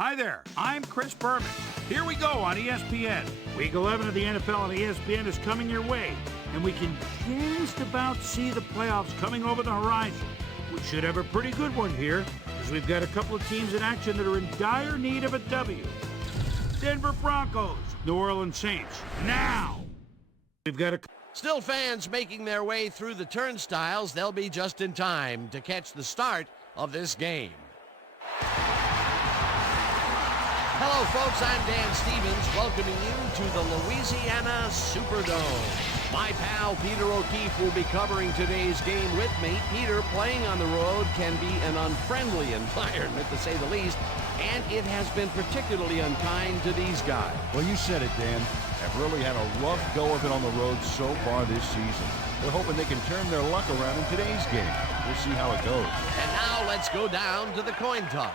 Hi there, I'm Chris Berman. Here we go on ESPN. Week 11 of the NFL on ESPN is coming your way, and we can just about see the playoffs coming over the horizon. We should have a pretty good one here, because we've got a couple of teams in action that are in dire need of a W. Denver Broncos, New Orleans Saints. Now, we've got a... Still fans making their way through the turnstiles. They'll be just in time to catch the start of this game. Hello, folks. I'm Dan Stevens, welcoming you to the Louisiana Superdome. My pal Peter O'Keefe will be covering today's game with me. Peter, playing on the road can be an unfriendly environment, to say the least, and it has been particularly unkind to these guys. Well, you said it, Dan. Have really had a rough go of it on the road so far this season. They're hoping they can turn their luck around in today's game. We'll see how it goes. And now let's go down to the coin toss.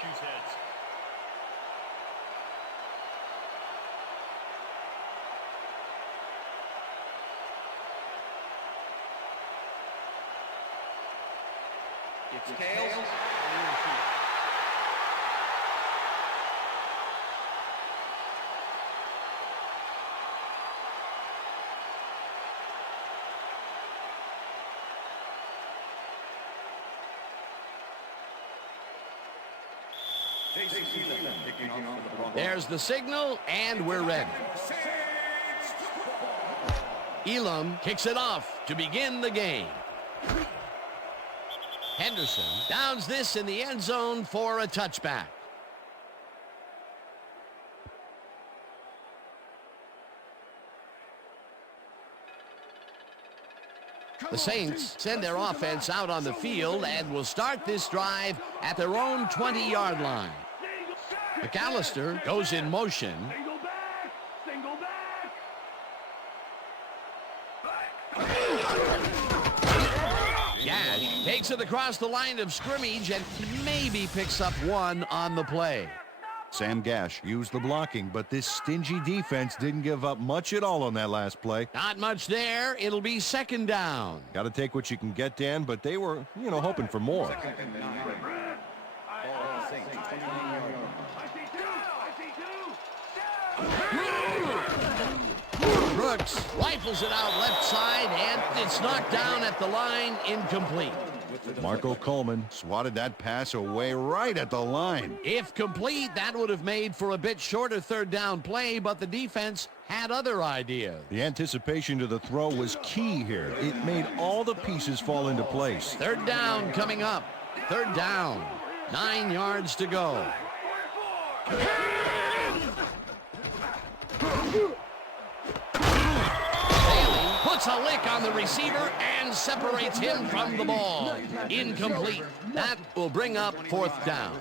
Choose heads. It's tails. There's the signal, and we're ready. Elam kicks it off to begin the game. Henderson downs this in the end zone for a touchback. The Saints send their offense out on the field and will start this drive at their own 20-yard line. McAllister goes in motion. Gash takes it across the line of scrimmage and maybe picks up one on the play. Sam Gash used the blocking, but this stingy defense didn't give up much at all on that last play. Not much there. It'll be second down. Got to take what you can get, Dan, but they were, hoping for more. Brooks rifles it out left side, and it's knocked down at the line, incomplete. Marco Coleman swatted that pass away right at the line. If complete, that would have made for a bit shorter third down play, but the defense had other ideas. The anticipation to the throw was key here. It made all the pieces fall into place. Third down coming up. Third down. 9 yards to go. Puts a lick on the receiver and separates him from the ball. Incomplete. That will bring up fourth down.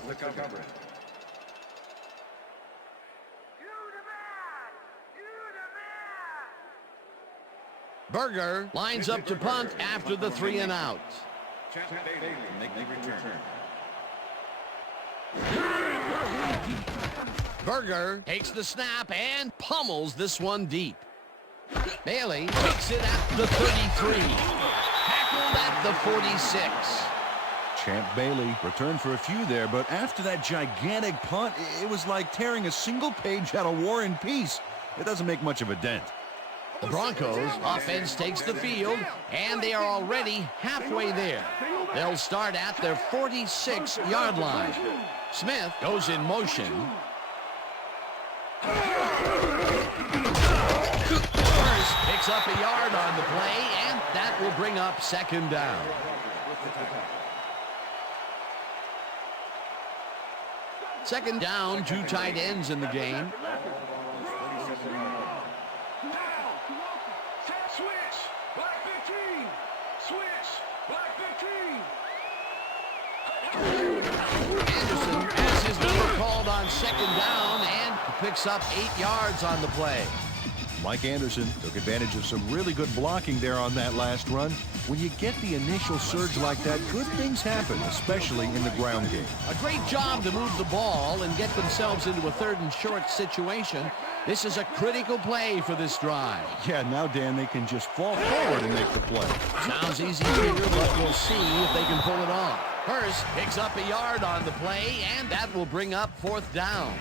Berger lines up to punt after the 3 and out. Berger takes the snap and pummels this one deep. Bailey takes it at the 33. Tackled at the 46. Champ Bailey returned for a few there, but after that gigantic punt, it was like tearing a single page out of War and Peace. It doesn't make much of a dent. The Broncos offense takes the field, and they are already halfway there. They'll start at their 46-yard line. Smith goes in motion. Picks up a yard on the play, and that will bring up second down. Second down, 2 tight ends in the game. Anderson has his number called on second down and picks up 8 yards on the play. Mike Anderson took advantage of some really good blocking there on that last run. When you get the initial surge like that, good things happen, especially in the ground game. A great job to move the ball and get themselves into a 3rd and short situation. This is a critical play for this drive. Yeah, now, Dan, they can just fall forward and make the play. Sounds easy, Peter, but we'll see if they can pull it off. Hurst picks up a yard on the play, and that will bring up 4th down.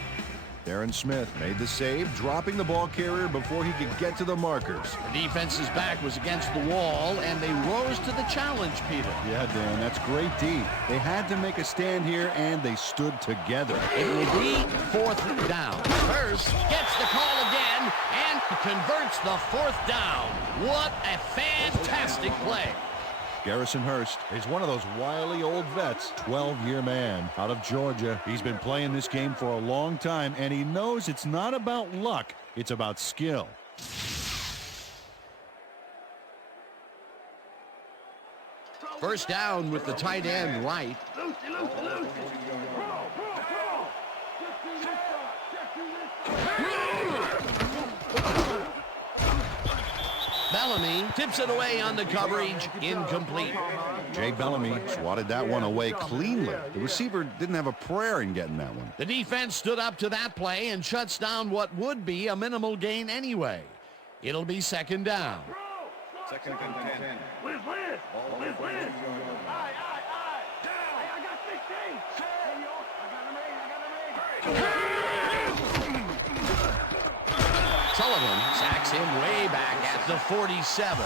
Darren Smith made the save, dropping the ball carrier before he could get to the markers. The defense's back was against the wall, and they rose to the challenge, Peter. Yeah, Dan, that's great D. They had to make a stand here, and they stood together. It will be 4th down. Hurst gets the call again and converts the 4th down. What a fantastic play. Garrison Hurst is one of those wily old vets, 12-year man out of Georgia. He's been playing this game for a long time, and he knows it's not about luck, it's about skill. First down with the tight end right. Bellamy tips it away on the coverage, incomplete. Jay Bellamy swatted that one away cleanly. The receiver didn't have a prayer in getting that one. The defense stood up to that play and shuts down what would be a minimal gain anyway. It'll be 2nd down. 2nd and 10. Liz. I got 16. Sullivan sacks him way back at the 47.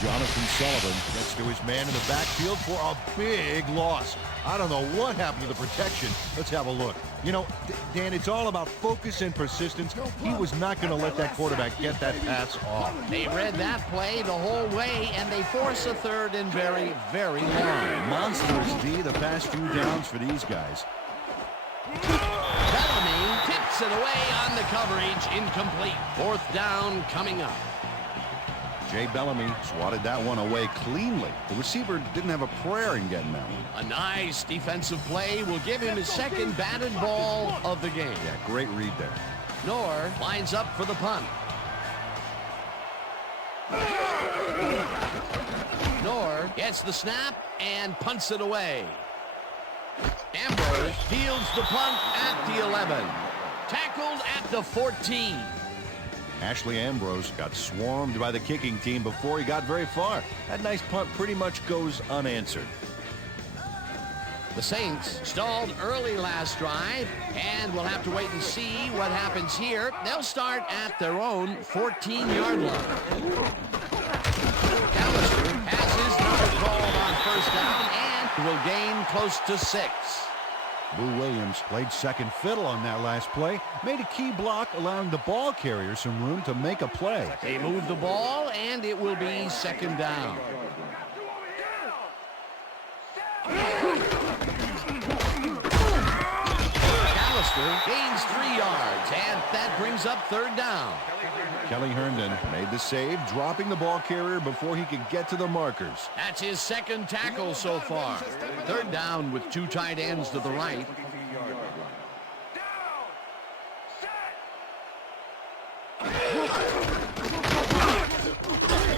Jonathan Sullivan gets to his man in the backfield for a big loss. I don't know what happened to the protection. Let's have a look. You know, Dan, it's all about focus and persistence. He was not going to let that quarterback get that pass off. They read that play the whole way, and they force a 3rd and very, very long. Monsters, D, the past few downs for these guys. Bellamy tips it away on the coverage, incomplete. 4th down coming up. Jay Bellamy swatted that one away cleanly. The receiver didn't have a prayer in getting that one. A nice defensive play will give him his 2nd batted ball of the game. Yeah, great read there. Knorr lines up for the punt. Knorr gets the snap and punts it away. Ambrose fields the punt at the 11. Tackled at the 14. Ashley Ambrose got swarmed by the kicking team before he got very far. That nice punt pretty much goes unanswered. The Saints stalled early last drive, and we'll have to wait and see what happens here. They'll start at their own 14-yard line. Callister has his number called on 1st down and will gain close to 6. Boo Williams played second fiddle on that last play, made a key block, allowing the ball carrier some room to make a play. They move the ball, and it will be 2nd down. Callister gains 3 yards, and that brings up 3rd down. Kelly Herndon made the save, dropping the ball carrier before he could get to the markers. That's his 2nd tackle so far. 3rd down with 2 tight ends to the right.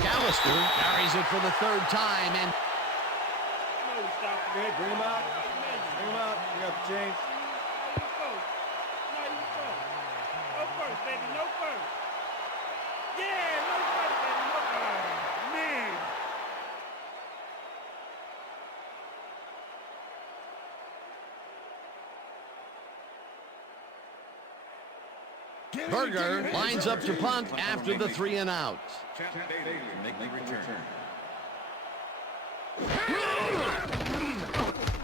Callister carries it for the 3rd time, and Bring him out. Bring him out. You got the chains. No first, baby, no first. Yeah, no first, baby, no first. Man. Berger lines up to punt after the 3 and out. Make the return.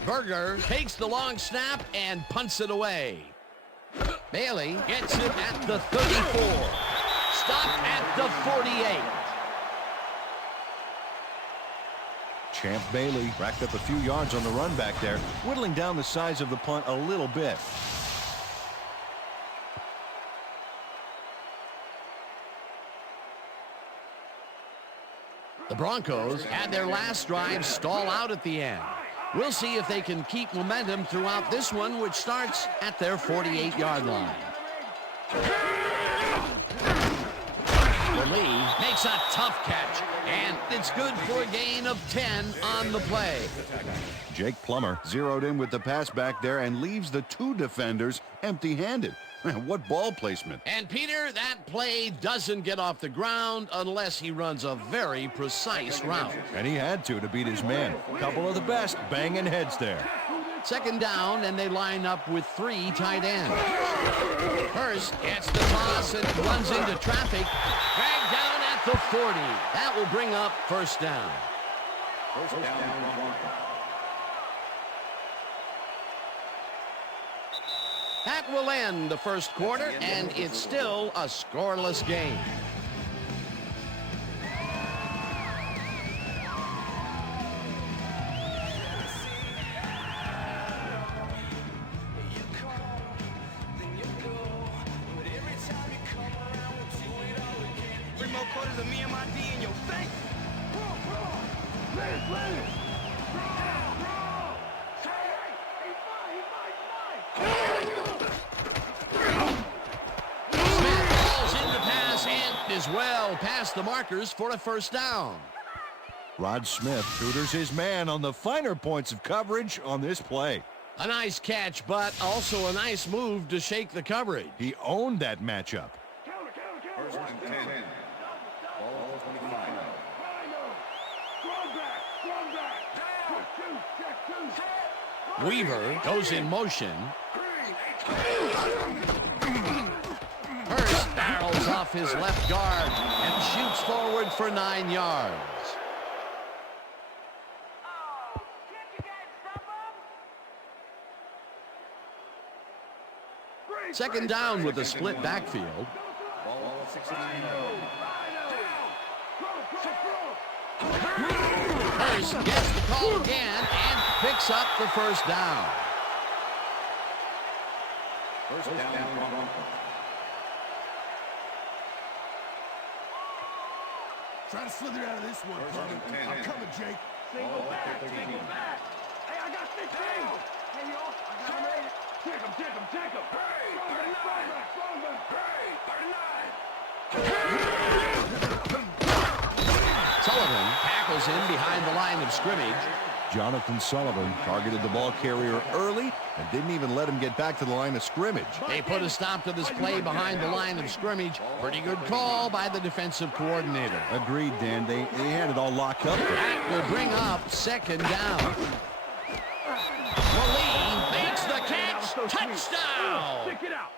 Berger takes the long snap and punts it away. Bailey gets it at the 34. Stopped at the 48. Champ Bailey racked up a few yards on the run back there, whittling down the size of the punt a little bit. The Broncos had their last drive stall out at the end. We'll see if they can keep momentum throughout this one, which starts at their 48-yard line. makes a tough catch, and it's good for a gain of 10 on the play. Jake Plummer zeroed in with the pass back there and leaves the two defenders empty-handed. What ball placement. And Peter, that play doesn't get off the ground unless he runs a very precise route. And he had to beat his man. Couple of the best banging heads there. Second down, and they line up with 3 tight ends. Hurst gets the toss and runs into traffic. Dragged down at the 40. That will bring up first down. First down, Broncos. That will end the first quarter, and it's still a scoreless game. Three more quarters of me and my D in your face. Smith falls in the pass and is well past the markers for a first down. Rod Smith tutors his man on the finer points of coverage on this play. A nice catch, but also a nice move to shake the coverage. He owned that matchup. First and 10. Ball 25. Weaver goes in motion. Hurst barrels off his left guard and shoots forward for 9 yards. Second down with a split backfield. Ball 16. Hurst gets the call again and picks up the first down. First down, Broncos. Try to slither out of this one, First brother. and 10. I'm coming, Jake. Ball 13. Hey, I got 16. Hey, y'all, I got him ready. Check him. Hey, 39. Sullivan tackles in behind the line of scrimmage. Jonathan Sullivan targeted the ball carrier early and didn't even let him get back to the line of scrimmage. They put a stop to this play behind the line of scrimmage. Pretty good call by the defensive coordinator. Agreed, Dan. They had it all locked up. That will bring up second down. Waleed makes the catch. Touchdown! Stick it out.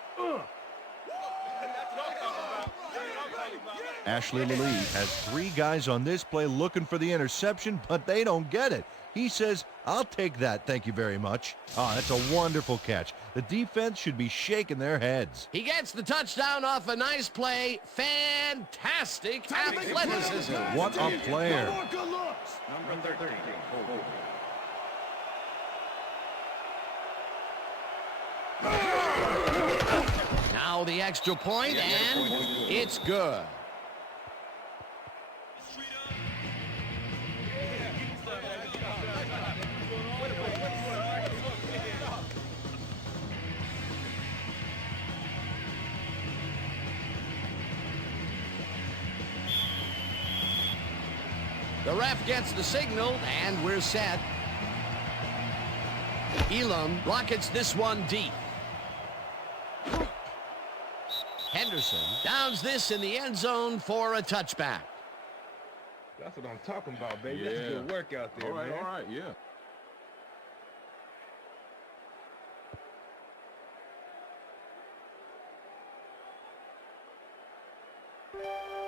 Ashley Lee has 3 guys on this play looking for the interception, but they don't get it. He says, I'll take that, thank you very much. Oh, that's a wonderful catch. The defense should be shaking their heads. He gets the touchdown off a nice play. Fantastic athleticism. What a player. No more good looks. Number 13. Now the extra point, and it's good. The ref gets the signal, and we're set. Elam rockets this one deep. Henderson downs this in the end zone for a touchback. That's what I'm talking about, baby. That's good work out there, man. All right, yeah.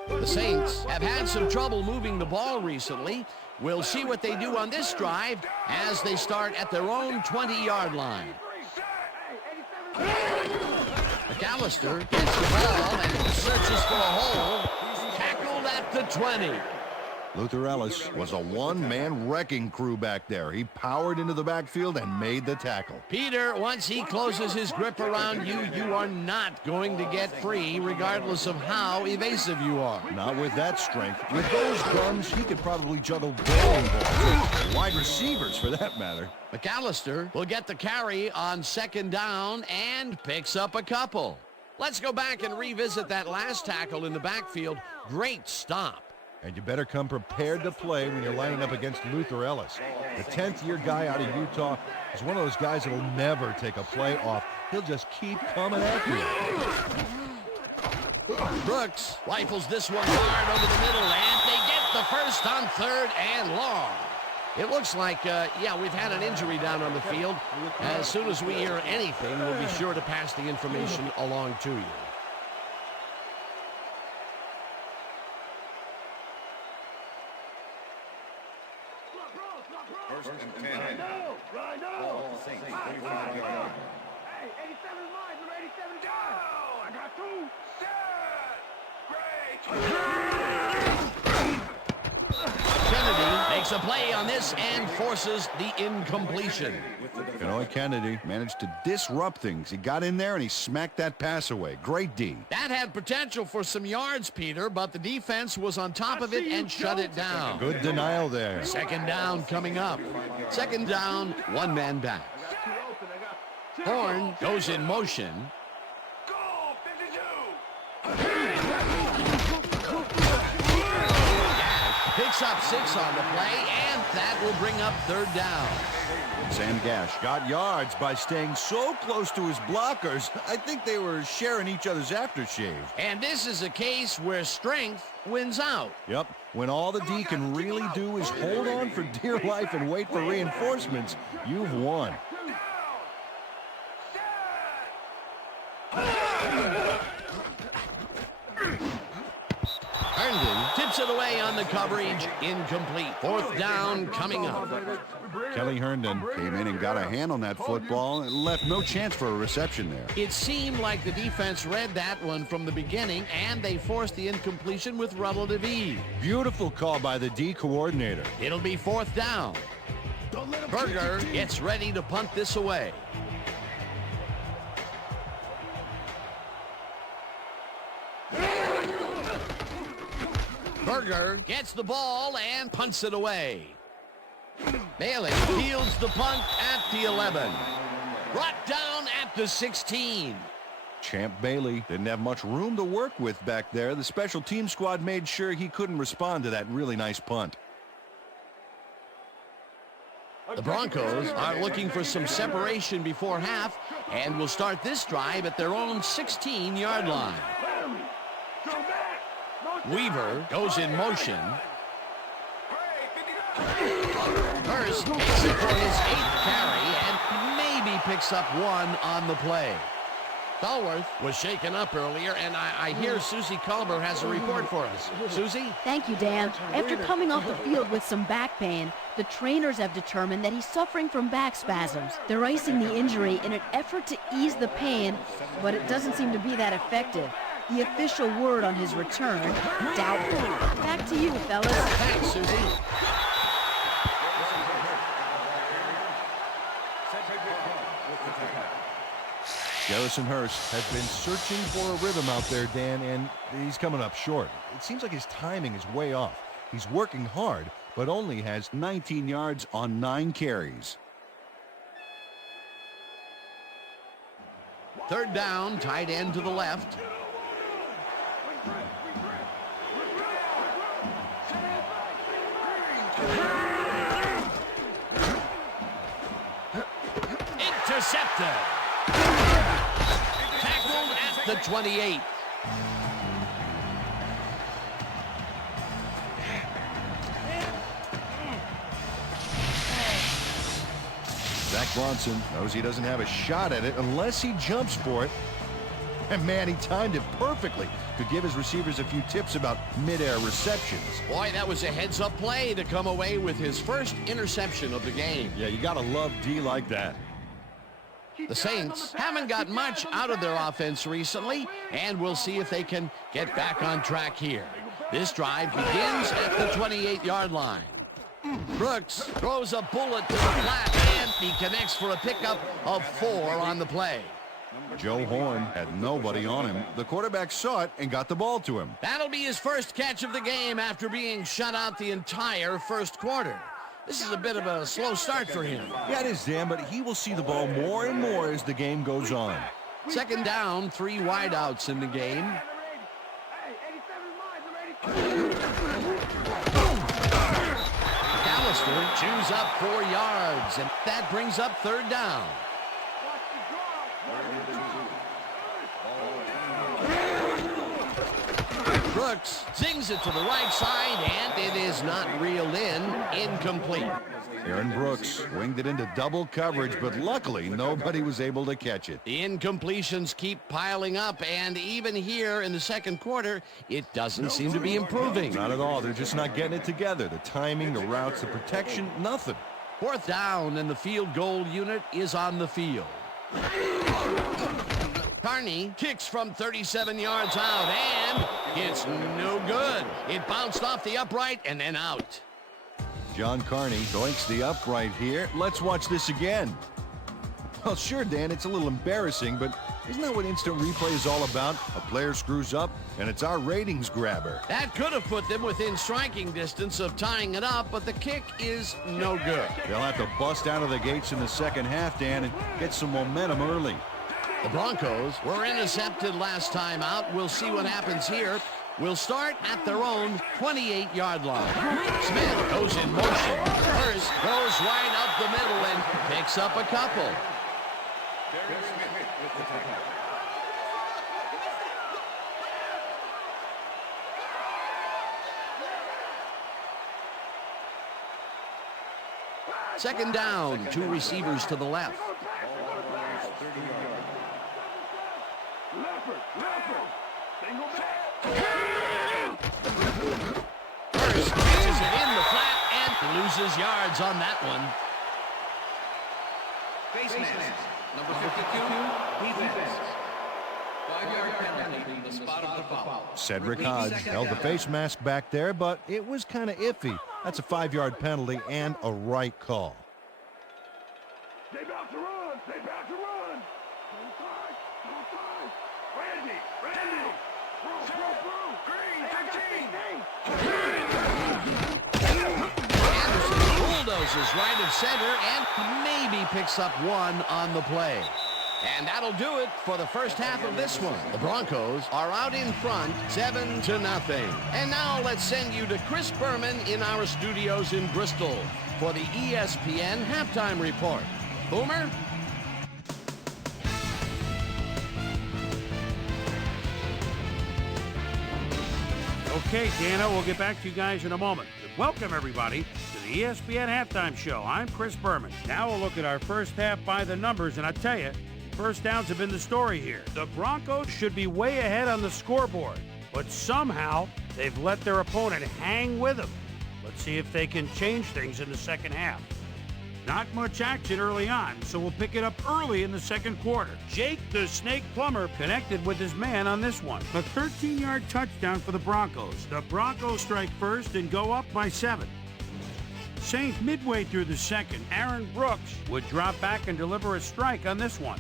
The Saints have had some trouble moving the ball recently. We'll see what they do on this drive as they start at their own 20-yard line. McAllister gets the ball and searches for a hole. Tackled at the 20. Luther Ellis was a one-man wrecking crew back there. He powered into the backfield and made the tackle. Peter, once he closes his grip around you, you are not going to get free regardless of how evasive you are. Not with that strength. With those guns, he could probably juggle bowling balls. Wide receivers, for that matter. McAllister will get the carry on second down and picks up a couple. Let's go back and revisit that last tackle in the backfield. Great stop. And you better come prepared to play when you're lining up against Luther Ellis. The 10th-year guy out of Utah is one of those guys that'll never take a play off. He'll just keep coming after you. Brooks rifles this one hard over the middle, and they get the first on 3rd and long. It looks like, we've had an injury down on the field. As soon as we hear anything, we'll be sure to pass the information along to you. First and 10. Right now. Ball Saints, 35 yards. Hey, 87 is mine. Number 87 is yours. I got 2. Kennedy makes a play on this and forces the incompletion. Kenoy Kennedy managed to disrupt things. He got in there and he smacked that pass away. Great D. That had potential for some yards, Peter, but the defense was on top of it and shut it down. Good denial there. 2nd down coming up. 2nd down, 1 man back. Horn goes in motion. Go, 52. Picks up 6 on the play, and that will bring up 3rd down. Sam Gash got yards by staying so close to his blockers. I think they were sharing each other's aftershave. And this is a case where strength wins out. Yep. When all the D can really do is hold on for dear life and wait for reinforcements, you've won. Herndon tips it away on the coverage. Incomplete. 4th down coming up. Kelly Herndon came in and got a hand on that football and left no chance for a reception there. It seemed like the defense read that one from the beginning, and they forced the incompletion with relative ease. Beautiful call by the D coordinator. It'll be 4th down. Berger gets ready to punt this away. Berger gets the ball and punts it away. Bailey fields the punt at the 11. Brought down at the 16. Champ Bailey didn't have much room to work with back there. The special team squad made sure he couldn't respond to that really nice punt. The Broncos are looking for some separation before half and will start this drive at their own 16-yard line. Weaver goes in motion. Hurst makes it for his 8th carry and maybe picks up 1 on the play. Stallworth was shaken up earlier, and I hear Susie Culber has a report for us. Susie? Thank you, Dan. After coming off the field with some back pain, the trainers have determined that he's suffering from back spasms. They're icing the injury in an effort to ease the pain, but it doesn't seem to be that effective. The official word on his return, doubtful. Back to you, fellas. Thanks, Susie. Garrison Hurst has been searching for a rhythm out there, Dan, and he's coming up short. It seems like his timing is way off. He's working hard, but only has 19 yards on 9 carries. 3rd down, tight end to the left. Intercepted. Tackled at the 28. Zach Bronson knows he doesn't have a shot at it unless he jumps for it. And man, he timed it perfectly. Could give his receivers a few tips about mid-air receptions. Boy, that was a heads-up play to come away with his first interception of the game. Yeah, you gotta love D like that. The Saints haven't got much out of their offense recently, and we'll see if they can get back on track here. This drive begins at the 28-yard line. Brooks throws a bullet to the flat, and he connects for a pickup of 4 on the play. Joe Horn had nobody on him. The quarterback saw it and got the ball to him. That'll be his first catch of the game after being shut out the entire first quarter. This is a bit of a slow start for him. Yeah, it is, Dan, but he will see the ball more and more as the game goes on. Second down, 3 wideouts in the game. Hey, 87 is mine. Allister chews up 4 yards, and that brings up third down. Brooks zings it to the right side, and it is not reeled in. Incomplete. Aaron Brooks winged it into double coverage, but luckily nobody was able to catch it. The incompletions keep piling up, and even here in the second quarter, it doesn't seem to be improving. Not at all. They're just not getting it together. The timing, the routes, the protection, nothing. Fourth down, and the field goal unit is on the field. Carney kicks from 37 yards out, and it's no good. It bounced off the upright and then out. John Carney doinks the upright here. Let's watch this again. Well, sure, Dan, it's a little embarrassing, but isn't that what instant replay is all about? A player screws up, and it's our ratings grabber. That could have put them within striking distance of tying it up, but the kick is no good. They'll have to bust out of the gates in the second half, Dan, and get some momentum early. The Broncos were intercepted last time out. We'll see what happens here. We'll start at their own 28-yard line. Smith goes in motion. Hurst goes right up the middle and picks up a couple. Second down, 2 receivers to the left. Hurst pitches it in the flat and loses yards on that one. Face mask, number 52, defense. 5-yard penalty, the spot of the foul. Cedric Hodge held the face mask back there, but it was kind of iffy. That's a 5-yard penalty and a right call. They about to run. They about to run. Randy. Through. Green, hey, Anderson bulldozes right of center and maybe picks up 1 on the play. And that'll do it for the first half of this one. The Broncos are out in front, 7-0. And now let's send you to Chris Berman in our studios in Bristol for the ESPN halftime report. Boomer? Okay, Dana, we'll get back to you guys in a moment. Welcome, everybody, to the ESPN Halftime Show. I'm Chris Berman. Now we'll look at our first half by the numbers, and I tell you, first downs have been the story here. The Broncos should be way ahead on the scoreboard, but somehow they've let their opponent hang with them. Let's see if they can change things in the second half. Not much action early on, so we'll pick it up early in the second quarter. Jake the Snake Plumber connected with his man on this one. A 13-yard touchdown for the Broncos. The Broncos strike first and go up by 7. Saints midway through the second, Aaron Brooks would drop back and deliver a strike on this one.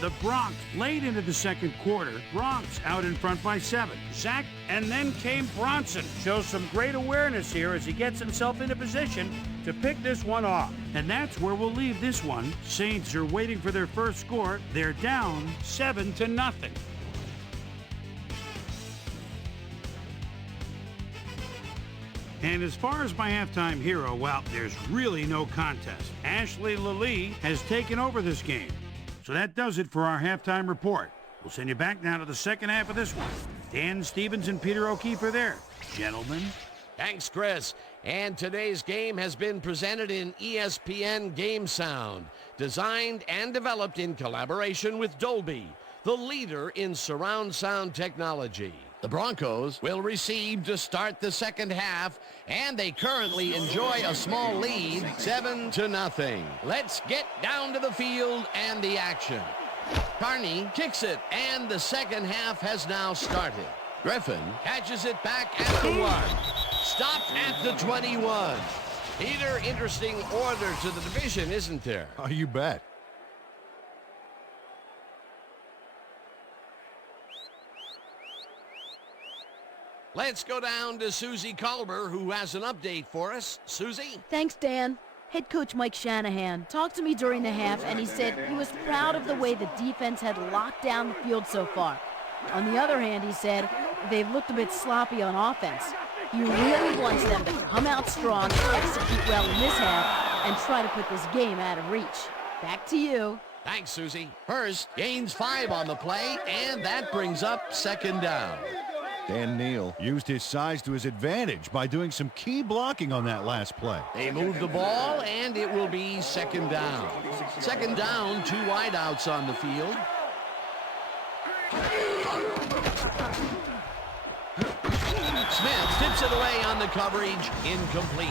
The Bronx late into the second quarter. Bronx out in front by 7. Zach, and then came Bronson. Shows some great awareness here as he gets himself into position to pick this one off. And that's where we'll leave this one. Saints are waiting for their first score. They're down 7-0. And as far as my halftime hero, well, there's really no contest. Ashley Lilly has taken over this game. So that does it for our halftime report. We'll send you back now to the second half of this one. Dan Stevens and Peter O'Keefe are there. Gentlemen. Thanks, Chris. And today's game has been presented in ESPN Game Sound, designed and developed in collaboration with Dolby, the leader in surround sound technology. The Broncos will receive to start the second half, and they currently enjoy a small lead, 7-0. Let's get down to the field and the action. Carney kicks it, and the second half has now started. Griffin catches it back at the 1. Stopped at the 21. Peter, interesting order to the division, isn't there? Oh, you bet. Let's go down to Susie Culber, who has an update for us. Susie? Thanks, Dan. Head coach Mike Shanahan talked to me during the half, and he said he was proud of the way the defense had locked down the field so far. On the other hand, he said they've looked a bit sloppy on offense. He really wants them to come out strong, execute well in this half, and try to put this game out of reach. Back to you. Thanks, Susie. Hurst gains 5 on the play, and that brings up second down. Dan Neal used his size to his advantage by doing some key blocking on that last play. They move the ball, and it will be second down. Second down, 2 wideouts on the field. Smith tips it away on the coverage, incomplete.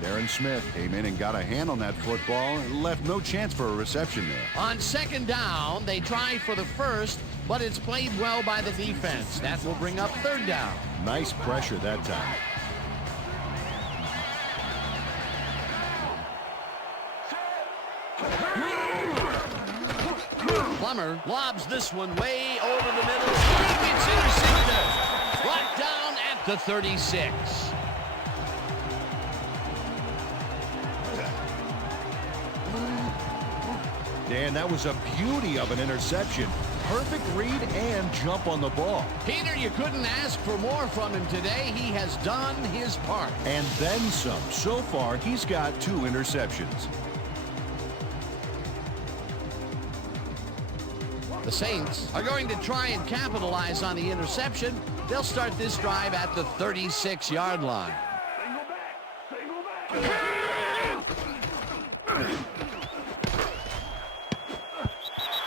Darren Smith came in and got a hand on that football and left no chance for a reception there. On second down, they try for the first, but it's played well by the defense. That will bring up third down. Nice pressure that time. Plummer lobs this one way over the middle. It's intercepted. Brought down at the 36. Dan, that was a beauty of an interception. Perfect read and jump on the ball. Peter, you couldn't ask for more from him today. He has done his part. And then some. So far, he's got 2 interceptions. The Saints are going to try and capitalize on the interception. They'll start this drive at the 36-yard line.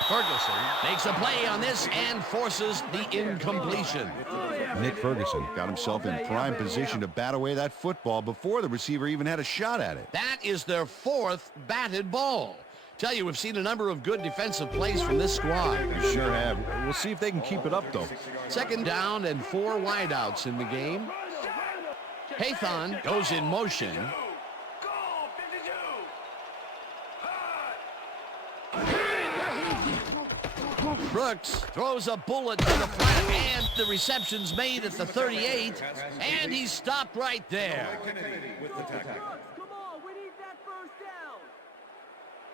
Ferguson makes a play on this and forces the incompletion. Nick Ferguson got himself in prime position to bat away that football before the receiver even had a shot at it. That is their 4th batted ball. Tell you, we've seen a number of good defensive plays from this squad. We sure have. We'll see if they can keep it up, though. Second down and 4 wideouts in the game. Haython goes in motion. Brooks throws a bullet to the flat, and the reception's made at the 38, and he's stopped right there. Come on, we need that first down.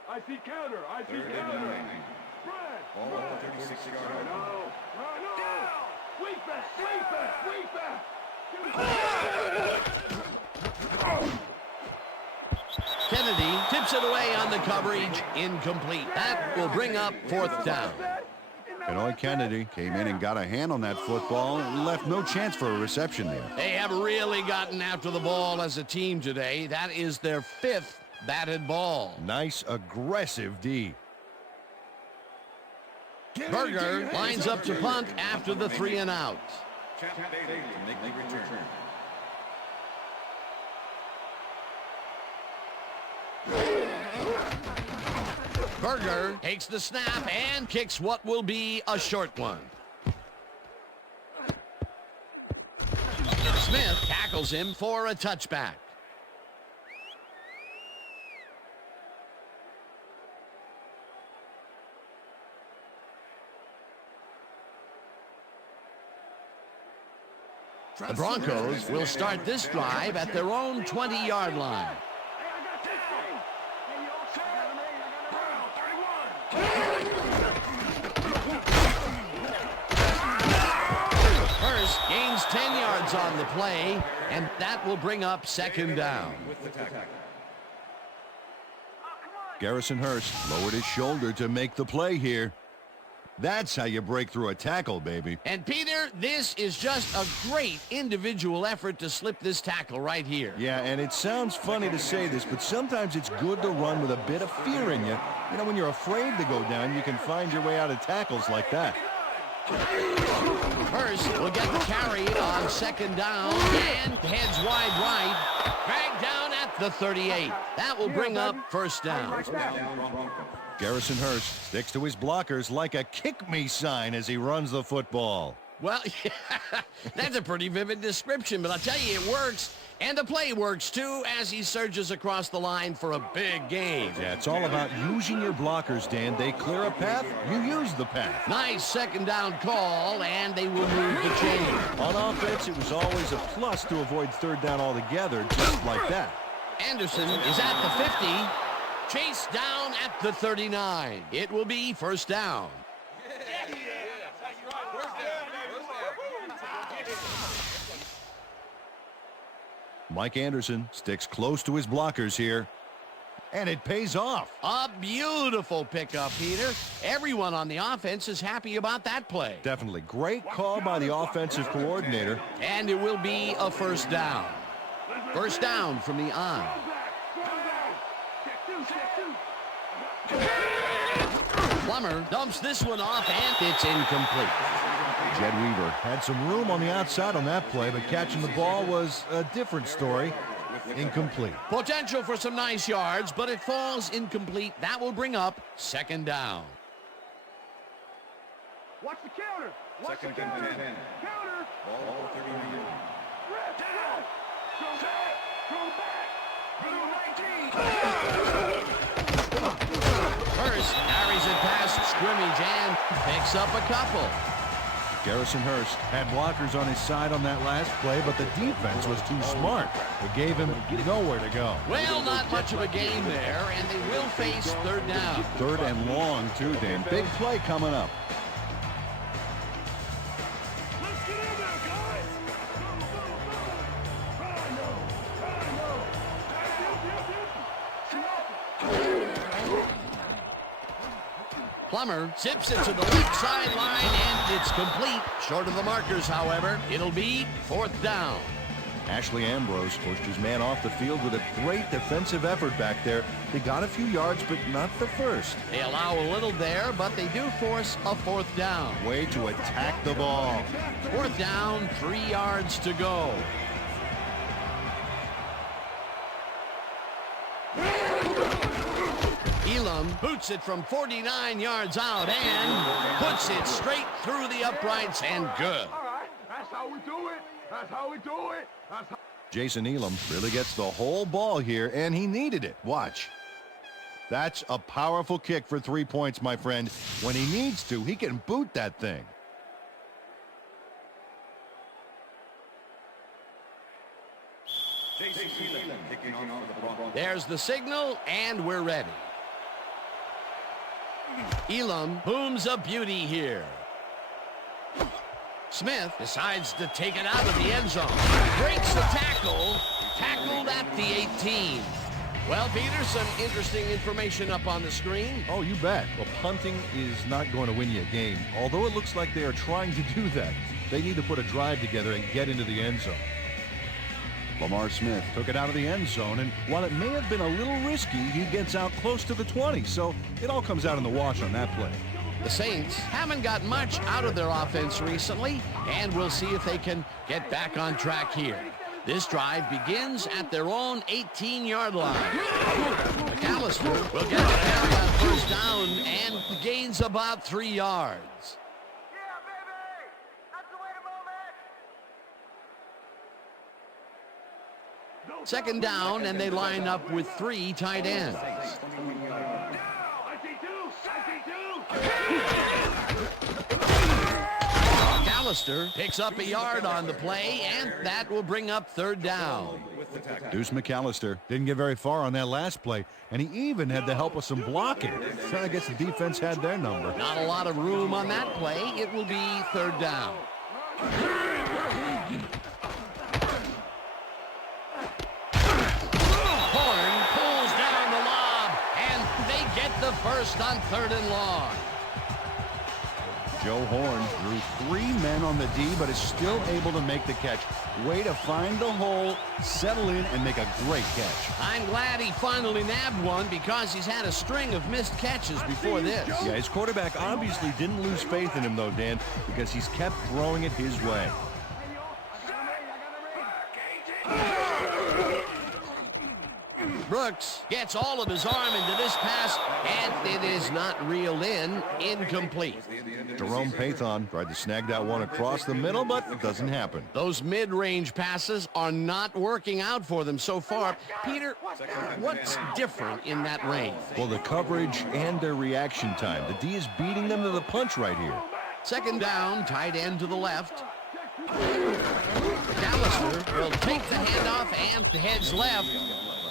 I see counter. I see counter. Brad. Ball at the 36-yard line. No. Sweep it. Kennedy tips it away on the coverage, incomplete. That will bring up 4th down. Benoit Kennedy came in and got a hand on that football and left no chance for a reception there. They have really gotten after the ball as a team today. That is their 5th batted ball. Nice, aggressive D. Berger lines up to punt after the 3 and out. Chap Daly to make the return. Berger takes the snap and kicks what will be a short one. Smith tackles him for a touchback. The Broncos will start this drive at their own 20-yard line. Hurst gains 10 yards on the play, and that will bring up second down. Garrison Hurst lowered his shoulder to make the play here. That's how you break through a tackle, baby. And Peter, this is just a great individual effort to slip this tackle right here. Yeah, and it sounds funny to say this, but sometimes it's good to run with a bit of fear in you. You know, when you're afraid to go down, you can find your way out of tackles like that. Hurst will get the carry on second down and heads wide right. Dragged down at the 38. That will bring up first down. Garrison Hurst sticks to his blockers like a kick-me sign as he runs the football. Well, that's a pretty vivid description, but I'll tell you, it works. And the play works, too, as he surges across the line for a big gain. Yeah, it's all about using your blockers, Dan. They clear a path, you use the path. Nice second down call, and they will move the chain. On offense, it was always a plus to avoid third down altogether, just like that. Anderson is at the 50. Chase down at the 39. It will be first down. Mike Anderson sticks close to his blockers here, and it pays off. A beautiful pickup, Peter. Everyone on the offense is happy about that play. Definitely. Great call by the offensive coordinator. And it will be a first down. First down from the on. Plummer dumps this one off, and it's incomplete. Jed Weaver had some room on the outside on that play, but catching the ball was a different story. Incomplete. Potential for some nice yards, but it falls incomplete. That will bring up second down. Watch the counter. Watch Second the and counter. 10. Counter. Ball 39. Rip. Go back. Go back. Hurst carries it past scrimmage and picks up a couple. Garrison Hurst had blockers on his side on that last play, but the defense was too smart. It gave him nowhere to go. Well, not much of a gain there, and they will face third down. Third and long, too, Dan. Big play coming up. Let's get in there, guys. Plummer zips it to the left sideline, and it's complete. Short of the markers, however. It'll be fourth down. Ashley Ambrose pushed his man off the field with a great defensive effort back there. They got a few yards, but not the first. They allow a little there, but they do force a fourth down. Way to attack the ball. Fourth down, 3 yards to go. Elam boots it from 49 yards out and puts it straight through the uprights and good. All right. That's how we do it. That's how we do it. That's how. Jason Elam really gets the whole ball here, and he needed it. Watch. That's a powerful kick for 3 points, my friend. When he needs to, he can boot that thing. Jason Elam kicking off for the Broncos. There's the signal, and we're ready. Elam booms a beauty here. Smith decides to take it out of the end zone. Breaks the tackle. Tackled at the 18. Well, Peter, some interesting information up on the screen. Oh, you bet. Well, punting is not going to win you a game, although it looks like they are trying to do that. They need to put a drive together and get into the end zone. Lamar Smith took it out of the end zone, and while it may have been a little risky, he gets out close to the 20, so it all comes out in the wash on that play. The Saints haven't got much out of their offense recently, and we'll see if they can get back on track here. This drive begins at their own 18-yard line. McAllister will get the carry on first down and gains about 3 yards. Yeah, baby. That's the way to move it. Second down, and they line up with 3 tight ends. McAllister picks up a yard on the play, and that will bring up third down. Deuce McAllister didn't get very far on that last play, and he even had the help of some blocking. So I guess the defense had their number. Not a lot of room on that play. It will be third down. Horn pulls down the lob, and they get the first on third and long. Joe Horn drew 3 men on the D, but is still able to make the catch. Way to find the hole, settle in, and make a great catch. I'm glad he finally nabbed one because he's had a string of missed catches before this. Yeah, his quarterback obviously didn't lose faith in him, though, Dan, because he's kept throwing it his way. Brooks gets all of his arm into this pass, and it is not reeled in. Incomplete. Jerome Pathon tried to snag that one across the middle, but it doesn't happen. Those mid-range passes are not working out for them so far. Peter, what's different in that range? Well, the coverage and their reaction time. The D is beating them to the punch right here. Second down, tight end to the left. McAllister will take the handoff and heads left.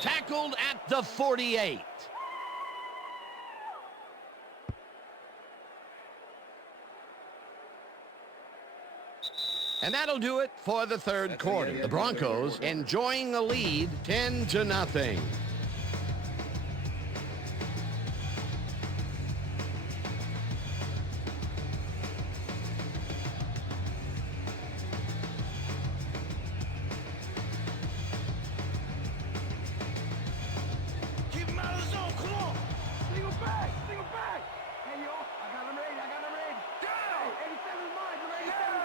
Tackled at the 48. And that'll do it for the third quarter. The Broncos enjoying the lead 10-0. Keep him out of the zone. Come on. Single back. Single back. Hey, yo. I got him ready. I got him ready. Hey, 87 is mine. Number 87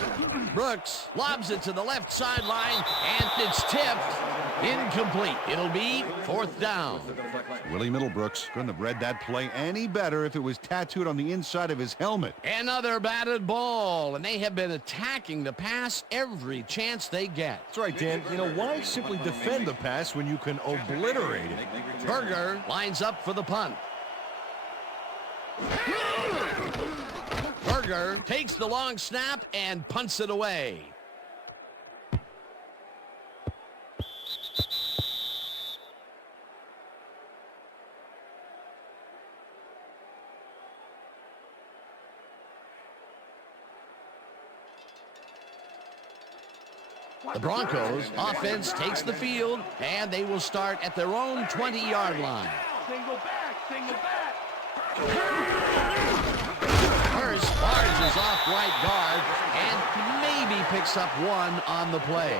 is mine. Brooks lobs it to the left sideline, and it's tipped. Incomplete. It'll be fourth down. Willie Middlebrooks couldn't have read that play any better if it was tattooed on the inside of his helmet. Another batted ball, and they have been attacking the pass every chance they get. That's right, Dan. You know, why simply defend the pass when you can obliterate it? Berger lines up for the punt. Berger takes the long snap and punts it away. The Broncos offense takes the field, and they will start at their own 20-yard line. Single back. Single back. Hurst barges off right guard and maybe picks up one on the play.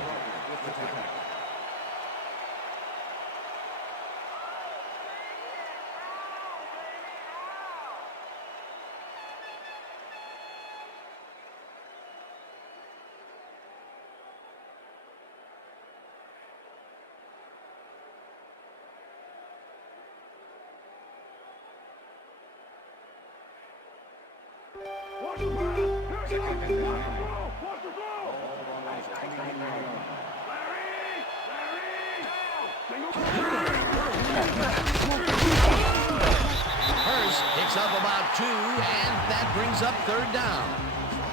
Watch the ball. Here it comes. Watch the ball. Watch the ball. Larry. Single Hurst picks up about 2, and that brings up third down.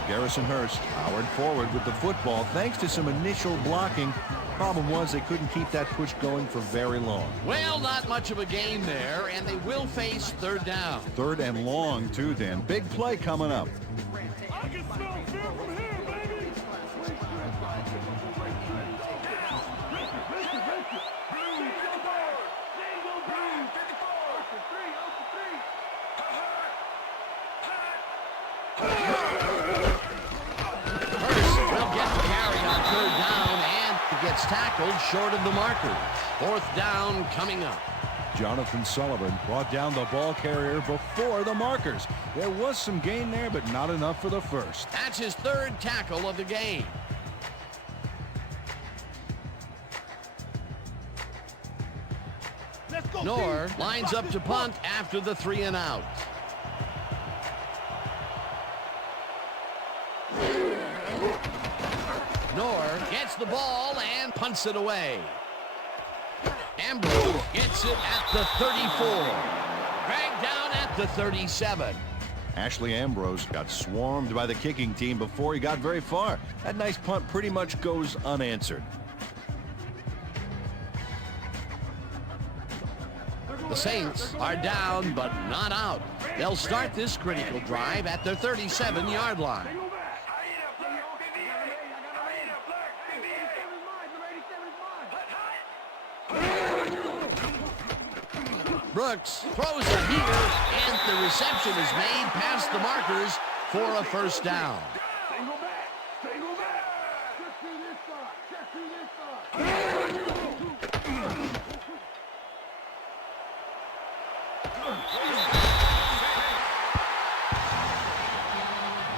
Garrison Hurst powered forward with the football thanks to some initial blocking. Problem was they couldn't keep that push going for very long. Well, not much of a gain there, and they will face third down. Third and long, too, Dan. Big play coming up. I can smell fear from here, baby. Single back. 54. Hurst will get the carry on third down, and gets tackled short of the marker. Fourth down coming up. Jonathan Sullivan brought down the ball carrier before the markers. There was some gain there, but not enough for the first. That's his third tackle of the game. Let's go. Knorr lines up to punt after the 3 and out. Knorr gets the ball and punts it away. Ambrose gets it at the 34. Dragged down at the 37. Ashley Ambrose got swarmed by the kicking team before he got very far. That nice punt pretty much goes unanswered. The Saints are down but not out. They'll start this critical drive at their 37-yard line. Brooks throws it here, and the reception is made past the markers for a first down. Single back. Single back. Check through this side. Check through this side.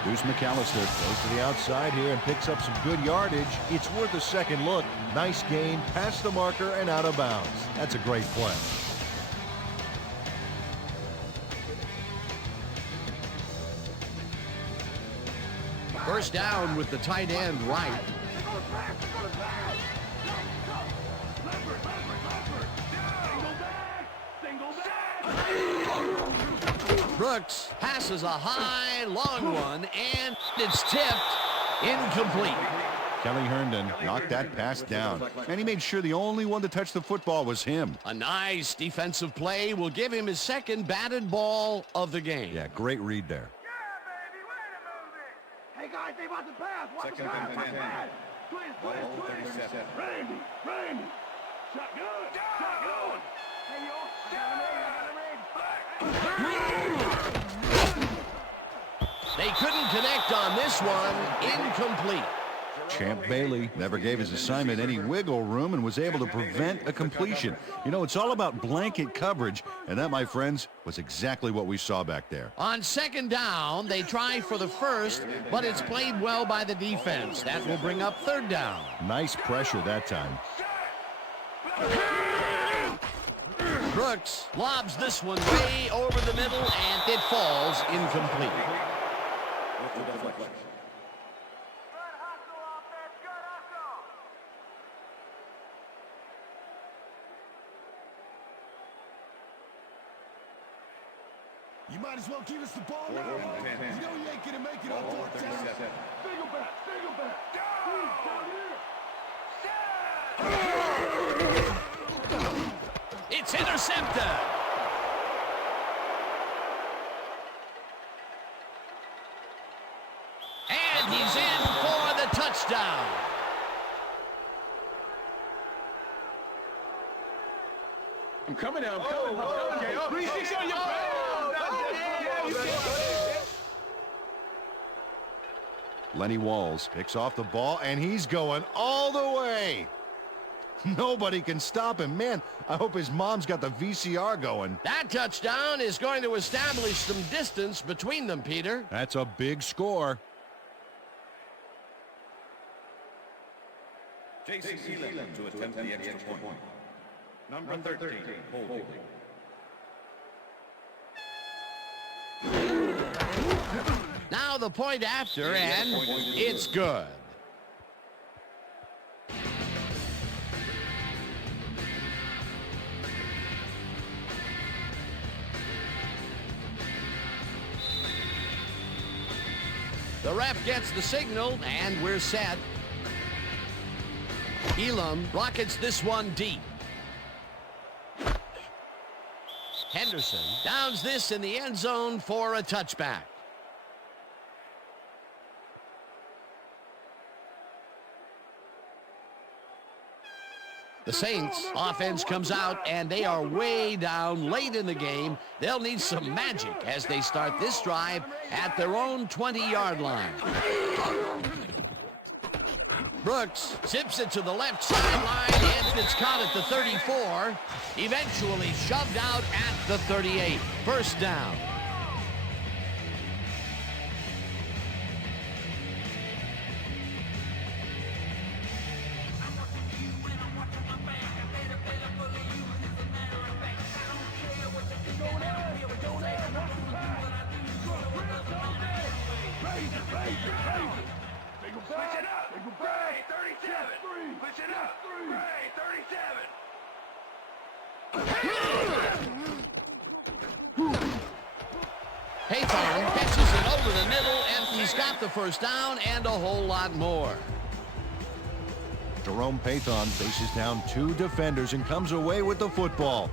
Deuce McAllister goes to the outside here and picks up some good yardage. It's worth a second look. Nice gain, past the marker and out of bounds. That's a great play. First down with the tight end right. Brooks passes a high, long one, and it's tipped incomplete. Kelly Herndon knocked that pass down, and he made sure the only one to touch the football was him. A nice defensive play will give him his second batted ball of the game. Yeah, great read there. Hey guys, they about to pass. Watch Second and 10. Twins. Ball 37. Randy. Shotgun. Hey, yo. They couldn't connect on this one. Incomplete. Champ Bailey never gave his assignment any wiggle room and was able to prevent a completion. You know, it's all about blanket coverage, and that, my friends, was exactly what we saw back there. On second down, they try for the first, but it's played well by the defense. That will bring up third down. Nice pressure that time. Brooks lobs this one way over the middle, and it falls incomplete. You might as well give us the ball now. You know you ain't gonna make it on fourth down. Single back. Please, down here. It's intercepted. And he's in for the touchdown. I'm coming now. I'm coming. Okay. 360 on your back. Lenny Walls picks off the ball, and he's going all the way. Nobody can stop him. Man, I hope his mom's got the VCR going. That touchdown is going to establish some distance between them, Peter. That's a big score. Jason Elam to attempt the extra point. Number 13, holding. Now the point after, and it's good. The ref gets the signal, and we're set. Elam rockets this one deep. Henderson downs this in the end zone for a touchback. The Saints offense comes out, and they are way down late in the game. They'll need some magic as they start this drive at their own 20-yard line. Brooks zips it to the left sideline, and it's caught at the 34. Eventually shoved out at the 38. First down. Haythorne catches it over the middle, and he's got the first down and a whole lot more. Jerome Paython faces down two defenders and comes away with the football.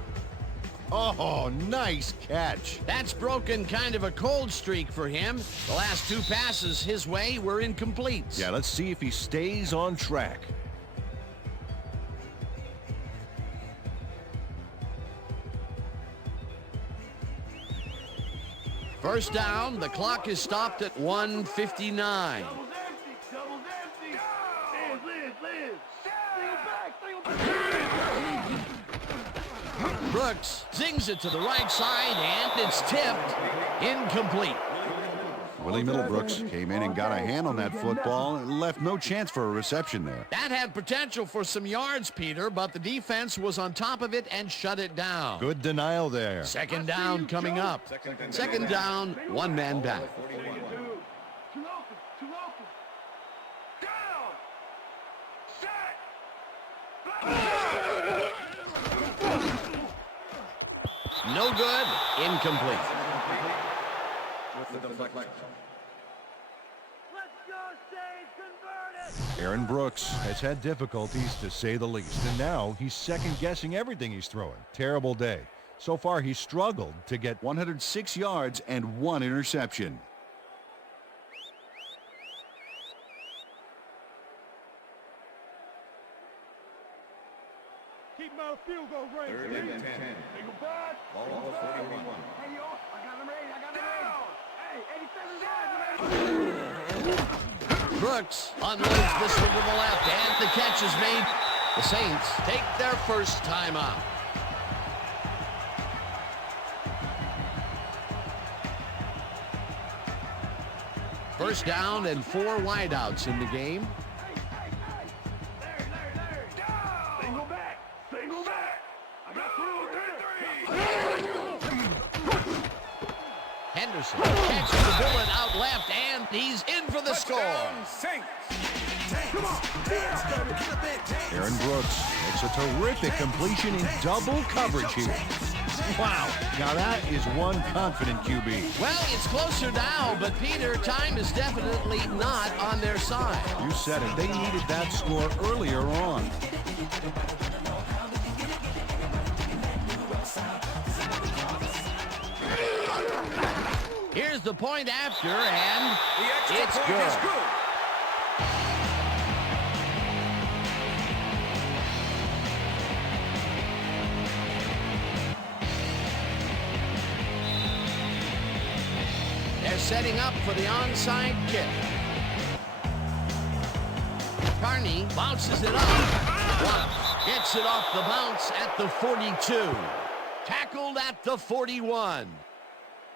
Oh, nice catch. That's broken kind of a cold streak for him. The last two passes his way were incomplete. Yeah, let's see if he stays on track. First down, the clock is stopped at 1:59. Double's empty. Liz. Brooks zings it to the right side, and it's tipped. Incomplete. Willie Middlebrooks came in and got a hand on that football and left no chance for a reception there. That had potential for some yards, Peter, but the defense was on top of it and shut it down. Good denial there. Second down coming up. Second down, one man back. Too open. Down. Set. No good. Incomplete. With the deflection. Let's Aaron Brooks has had difficulties, to say the least, and now he's second-guessing everything he's throwing. Terrible day. So far, he's struggled to get 106 yards and 1 interception. Keep my field goal range. 3rd and 10. Take him back. Ball 41. Hey, yo, I got him ready. Hey, 87 yards. Brooks unloads this one to the left, and the catch is made. The Saints take their first timeout. First down and 4 wideouts in the game. Single back. Single back. I got through. Henderson catches the bullet out left, and he's in for the score. Aaron Brooks makes a terrific completion in double coverage here. Wow, now that is one confident QB. Well, it's closer now, but Peter, time is definitely not on their side. You said it. They needed that score earlier on. Here's the point after, and it's good. They're setting up for the onside kick. Carney bounces it up. Watts gets it off the bounce at the 42. Tackled at the 41.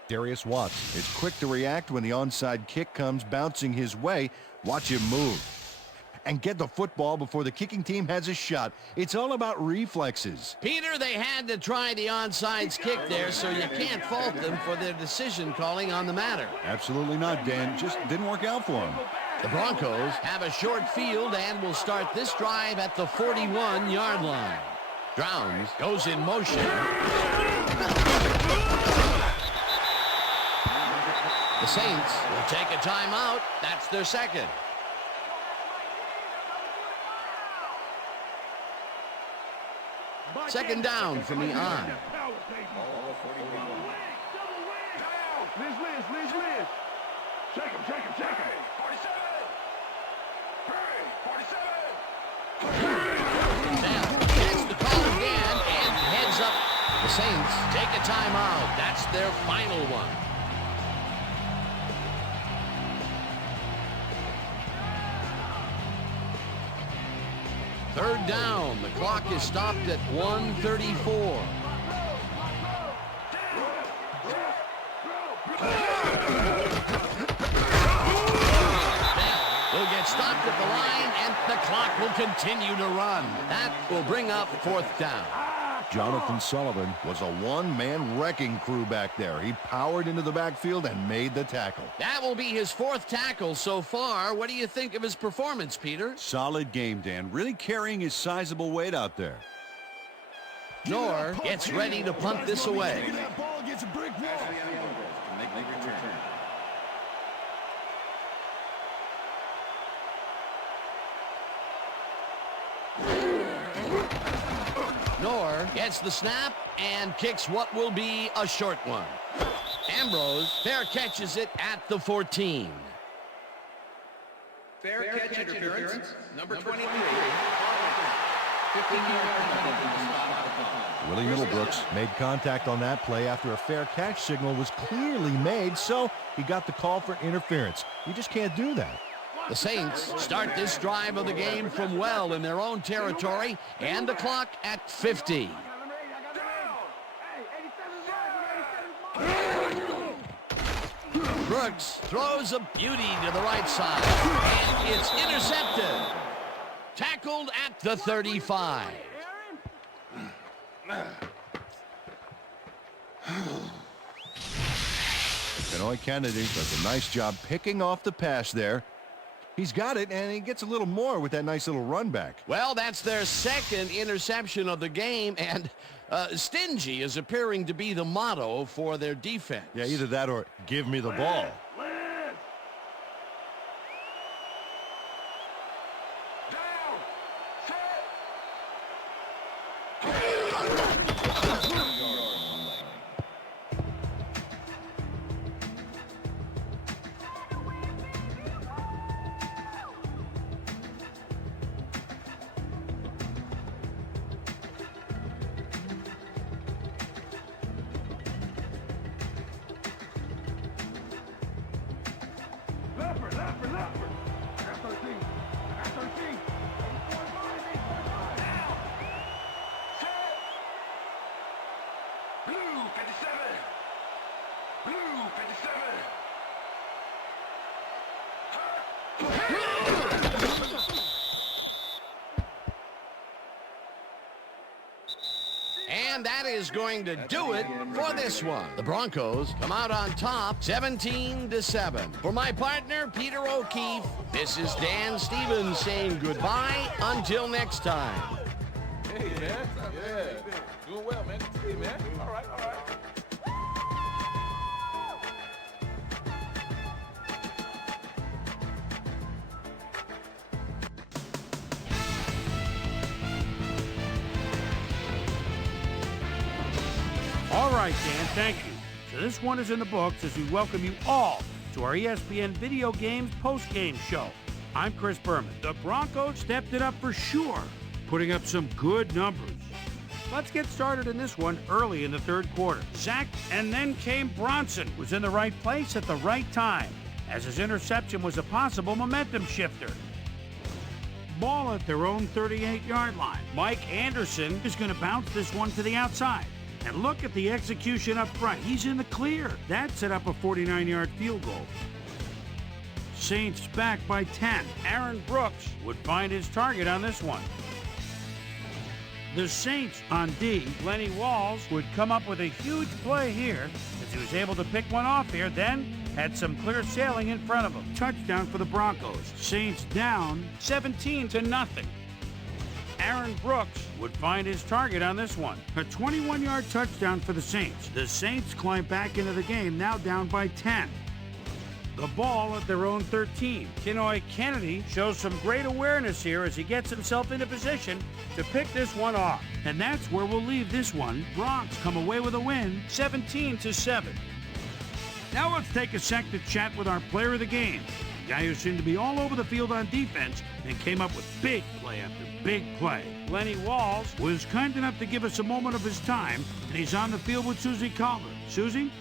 Darius Watts is quick to react when the onside kick comes bouncing his way. Watch him move and get the football before the kicking team has a shot. It's all about reflexes. Peter, they had to try the onside kick there, so you can't fault them for their decision calling on the matter. Absolutely not, Dan. Just didn't work out for him. The Broncos have a short field and will start this drive at the 41-yard line. Drowns goes in motion. The Saints will take a timeout. That's their second. Second down from the on. Liz. Check him. 47. Now, gets the call again and heads up. The Saints take a timeout. That's their final one. Third down. The clock is stopped at 1:34. Will get stopped at the line, and the clock will continue to run. That will bring up fourth down. Jonathan Sullivan was a one-man wrecking crew back there. He powered into the backfield and made the tackle. That will be his fourth tackle so far. What do you think of his performance, Peter? Solid game, Dan. Really carrying his sizable weight out there. Knorr gets ready to punt this away. That ball gets a brick wall. Make return. Knorr gets the snap and kicks what will be a short one. Ambrose fair catches it at the 14. Fair catch interference. Number 23. 15-yard penalty. Willie Middlebrooks made contact on that play after a fair catch signal was clearly made, so he got the call for interference. You just can't do that. The Saints start this drive of the game from well in their own territory, and the clock at 50. Brooks throws a beauty to the right side, and it's intercepted. Tackled at the 35. Benoit Kennedy does a nice job picking off the pass there. He's got it, and he gets a little more with that nice little run back. Well, that's their second interception of the game, and stingy is appearing to be the motto for their defense. Yeah, either that or give me the ball. And that is going to do it for this one. The Broncos come out on top 17-7. For my partner, Peter O'Keefe, this is Dan Stevens saying goodbye until next time. Hey, man. Yeah. Doing well, man. Hey, man. All right. All right, Dan, thank you. So this one is in the books as we welcome you all to our ESPN Video Games post-game show. I'm Chris Berman. The Broncos stepped it up for sure, putting up some good numbers. Let's get started in this one early in the third quarter. Zach, and then came Bronson, was in the right place at the right time, as his interception was a possible momentum shifter. Ball at their own 38-yard line. Mike Anderson is going to bounce this one to the outside. And look at the execution up front. He's in the clear. That set up a 49-yard field goal. Saints back by 10. Aaron Brooks would find his target on this one. The Saints on D. Lenny Walls would come up with a huge play here as he was able to pick one off here, then had some clear sailing in front of him. Touchdown for the Broncos. Saints down 17-0. Aaron Brooks would find his target on this one. A 21-yard touchdown for the Saints. The Saints climb back into the game, now down by 10. The ball at their own 13. Kenoy Kennedy shows some great awareness here as he gets himself into position to pick this one off. And that's where we'll leave this one. Broncs come away with a win, 17-7. Now let's take a sec to chat with our player of the game. The guy who seemed to be all over the field on defense and came up with big play after big play. Lenny Walls was kind enough to give us a moment of his time, and he's on the field with Susie Calder. Susie?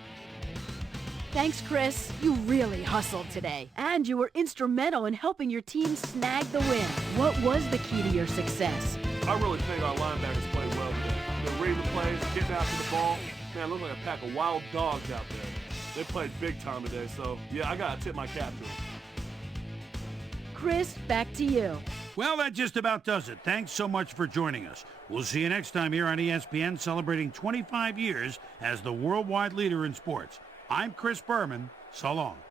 Thanks, Chris. You really hustled today, and you were instrumental in helping your team snag the win. What was the key to your success? I really think our linebackers played well today. They're reading the plays, getting after the ball. Man, look like a pack of wild dogs out there. They played big time today, so yeah, I gotta tip my cap to them. Chris, back to you. Well, that just about does it. Thanks so much for joining us. We'll see you next time here on ESPN, celebrating 25 years as the worldwide leader in sports. I'm Chris Berman. So long.